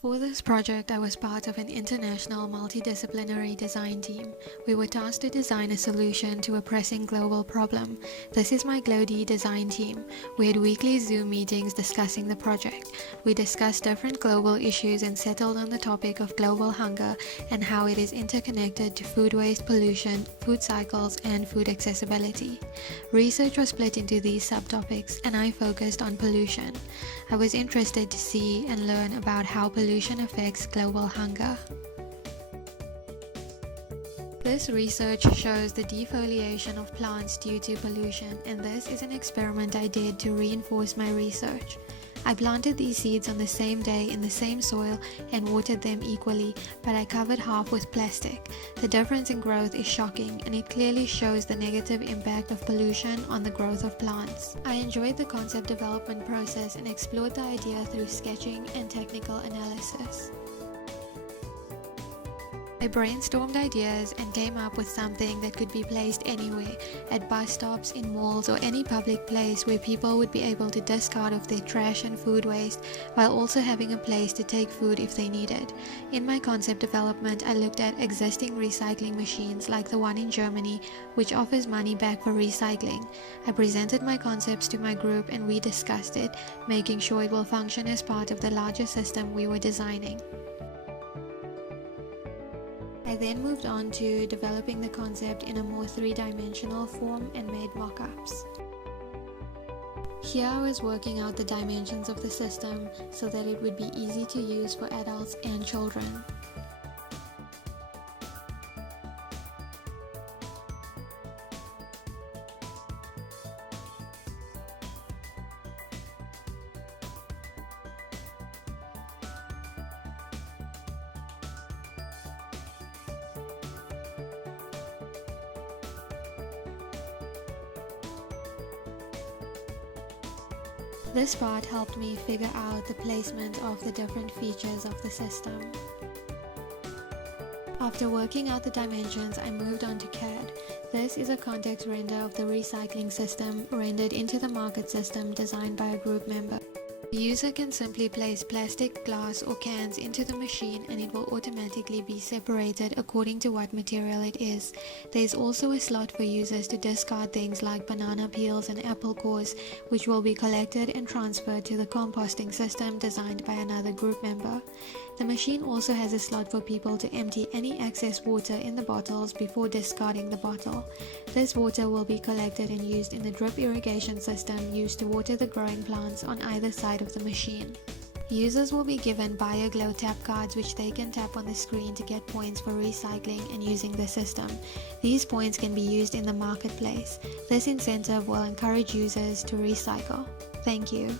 For this project, I was part of an international multidisciplinary design team. We were tasked to design a solution to a pressing global problem. This is my GLOD design team. We had weekly Zoom meetings discussing the project. We discussed different global issues and settled on the topic of global hunger and how it is interconnected to food waste, pollution, food cycles, and food accessibility. Research was split into these subtopics, and I focused on pollution. I was interested to see and learn about how pollution affects global hunger. This research shows the defoliation of plants due to pollution, and this is an experiment I did to reinforce my research. I planted these seeds on the same day in the same soil and watered them equally, but I covered half with plastic. The difference in growth is shocking, and it clearly shows the negative impact of pollution on the growth of plants. I enjoyed the concept development process and explored the idea through sketching and technical analysis. I brainstormed ideas and came up with something that could be placed anywhere, at bus stops, in malls, or any public place where people would be able to discard of their trash and food waste, while also having a place to take food if they need it. In my concept development, I looked at existing recycling machines like the one in Germany, which offers money back for recycling. I presented my concepts to my group and we discussed it, making sure it will function as part of the larger system we were designing. I then moved on to developing the concept in a more three-dimensional form and made mock-ups. Here I was working out the dimensions of the system so that it would be easy to use for adults and children. This part helped me figure out the placement of the different features of the system. After working out the dimensions, I moved on to CAD. This is a context render of the recycling system rendered into the market system designed by a group member. The user can simply place plastic, glass, or cans into the machine and it will automatically be separated according to what material it is. There is also a slot for users to discard things like banana peels and apple cores, which will be collected and transferred to the composting system designed by another group member. The machine also has a slot for people to empty any excess water in the bottles before discarding the bottle. This water will be collected and used in the drip irrigation system used to water the growing plants on either side of the machine. Users will be given BioGlo tap cards which they can tap on the screen to get points for recycling and using the system. These points can be used in the marketplace. This incentive will encourage users to recycle. Thank you.